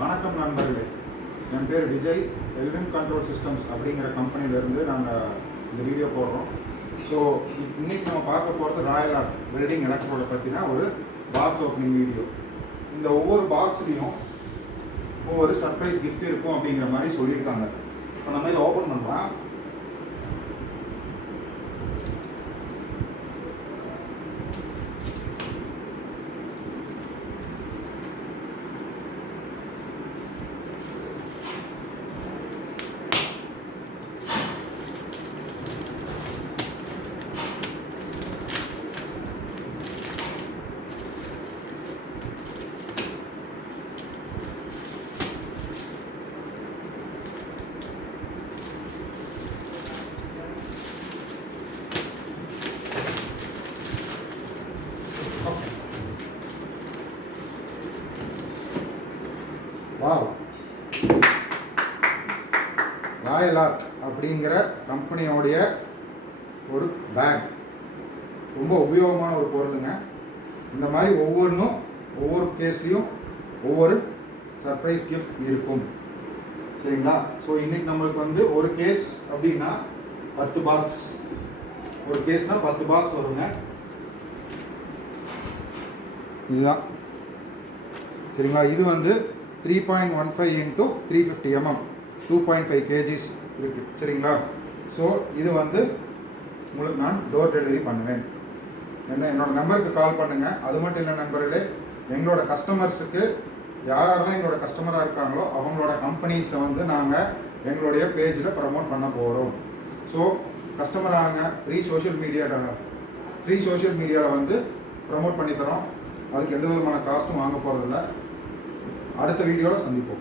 வணக்கம் நண்பர்களே, என் பேர் விஜய். எல்வின் கண்ட்ரோல் சிஸ்டம்ஸ் அப்படிங்கிற கம்பெனிலேருந்து நாங்கள் இந்த வீடியோ போடுறோம். ஸோ இன்றைக்கி நம்ம பார்க்க போகிறது ராயல் ஆர்ட் வெல்டிங் எலக்ட்ரோட பற்றினா ஒரு பாக்ஸ் ஓப்பனிங் வீடியோ. இந்த ஒவ்வொரு பாக்ஸ்லேயும் ஒவ்வொரு சர்ப்ரைஸ் கிஃப்ட் இருக்கும் அப்படிங்கிற மாதிரி சொல்லியிருக்காங்க. இப்போ நம்ம இதை ஓப்பன் பண்ணலாம். வாவ், ராயல் ஆர்ட் அப்படிங்கிற கம்பெனியோடைய ஒரு பேக். ரொம்ப உபயோகமான ஒரு பொருளுங்க. இந்த மாதிரி ஒவ்வொன்றும் ஒவ்வொரு கேஸ்லேயும் ஒவ்வொரு சர்ப்ரைஸ் கிஃப்ட் இருக்கும். சரிங்களா? ஸோ இன்றைக்கி நம்மளுக்கு வந்து ஒரு கேஸ் அப்படின்னா 10 பாக்ஸ். ஒரு கேஸ்னால் 10 பாக்ஸ் வருங்க. இதுதான். சரிங்களா? இது வந்து 3.15 into 350 mm 2.5 kgs இருக்குது. சரிங்களா? ஸோ இது வந்து உங்களுக்கு நான் டோர் டெலிவரி பண்ணுவேன். என்னோடய நம்பருக்கு கால் பண்ணுங்கள். அது மட்டும் இல்லை நண்பர்களே, எங்களோட கஸ்டமர்ஸுக்கு யாரெல்லாம் எங்களோட கஸ்டமராக இருக்காங்களோ அவங்களோட கம்பெனிஸை வந்து நாங்கள் எங்களுடைய பேஜில் ப்ரமோட் பண்ண போகிறோம். ஸோ கஸ்டமர் ஆங்க, ஃப்ரீ சோஷியல் மீடியாவில் வந்து ப்ரமோட் பண்ணித்தரோம். அதுக்கு எந்த விதமான காஸ்ட்டும் வாங்க போகிறதில்ல. அடுத்த வீடியோவில் சந்திப்போம்.